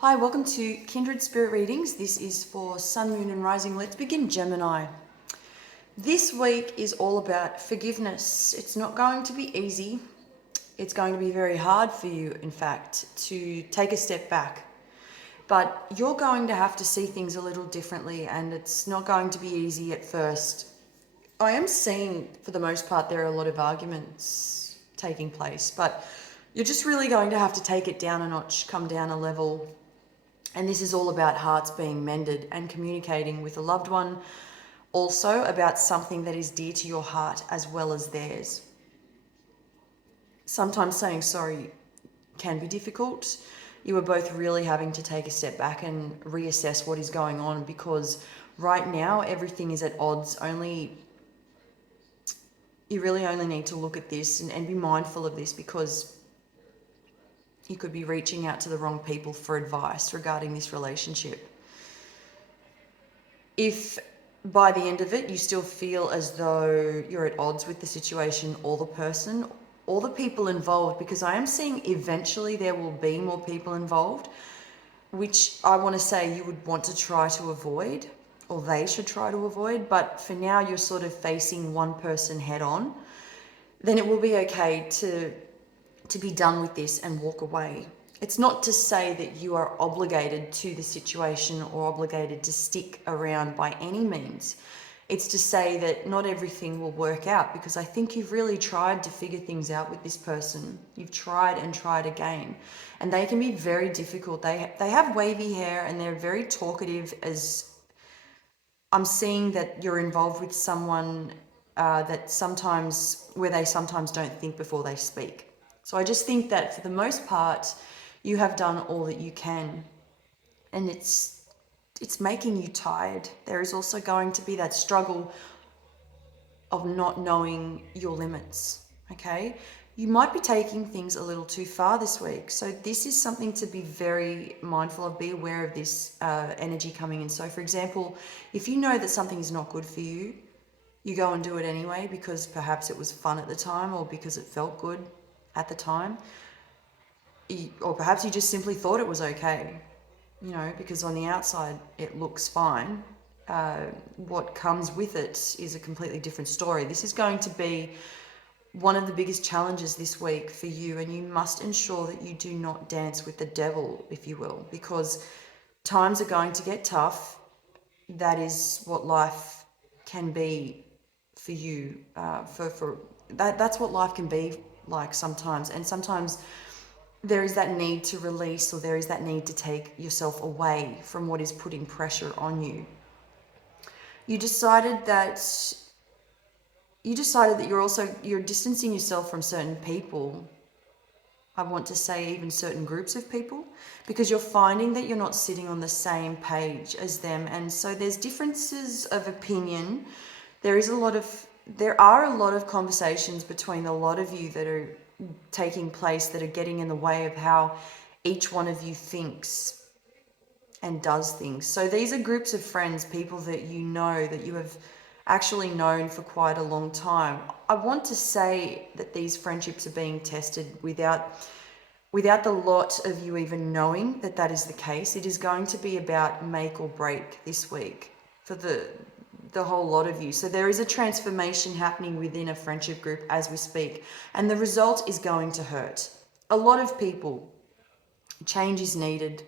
Hi, welcome to Kindred Spirit Readings. This is for Sun, Moon and Rising. Let's begin Gemini. This week is all about forgiveness. It's not going to be easy. It's going to be very hard for you, in fact, to take a step back. But you're going to have to see things a little differently, and it's not going to be easy at first. I am seeing, for the most part, there are a lot of arguments taking place, but you're just really going to have to take it down a notch, come down a level. And this is all about hearts being mended and communicating with a loved one, also about something that is dear to your heart as well as theirs. Sometimes saying sorry can be difficult. You are both really having to take a step back and reassess what is going on, because right now everything is at odds. You really only need to look at this and be mindful of this, because you could be reaching out to the wrong people for advice regarding this relationship. If by the end of it you still feel as though you're at odds with the situation or the person or the people involved, because I am seeing eventually there will be more people involved, which I want to say you would want to try to avoid, or they should try to avoid, but for now you're sort of facing one person head on, then it will be okay to be done with this and walk away. It's not to say that you are obligated to the situation or obligated to stick around by any means. It's to say that not everything will work out, because I think you've really tried to figure things out with this person. You've tried and tried again, and they can be very difficult. They have wavy hair and they're very talkative, as I'm seeing that you're involved with someone where they sometimes don't think before they speak. So I just think that for the most part, you have done all that you can, and it's making you tired. There is also going to be that struggle of not knowing your limits, okay? You might be taking things a little too far this week. So this is something to be very mindful of, be aware of this energy coming in. So for example, if you know that something is not good for you, you go and do it anyway because perhaps it was fun at the time, or because it felt good at the time, or perhaps you just simply thought it was okay, because on the outside it looks fine. What comes with it is a completely different story. This is going to be one of the biggest challenges this week for you, and you must ensure that you do not dance with the devil, if you will, because times are going to get tough. That is what life can be for you. That's what life can be like sometimes, and sometimes there is that need to release, or there is that need to take yourself away from what is putting pressure on you. You decided that you're distancing yourself from certain people. I want to say even certain groups of people, because you're finding that you're not sitting on the same page as them. And so there's differences of opinion. There are a lot of conversations between a lot of you that are taking place that are getting in the way of how each one of you thinks and does things. So these are groups of friends, people that you know, that you have actually known for quite a long time. I want to say that these friendships are being tested without the lot of you even knowing that that is the case. It is going to be about make or break this week for the whole lot of you. So there is a transformation happening within a friendship group as we speak, and the result is going to hurt a lot of people. Change is needed.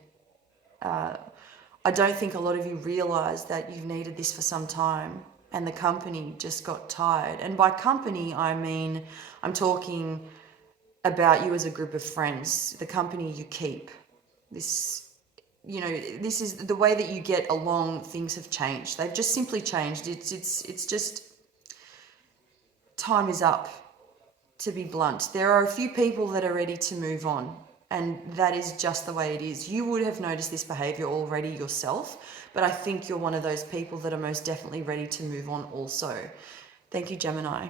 I don't think a lot of you realize that you've needed this for some time, and the company just got tired. And by company, I mean, I'm talking about you as a group of friends, the company you keep. This is the way that you get along. Things have changed. They've just simply changed. It's just time is up, to be blunt. There are a few people that are ready to move on, and that is just the way it is. You would have noticed this behavior already yourself, but I think you're one of those people that are most definitely ready to move on also. Thank you, Gemini.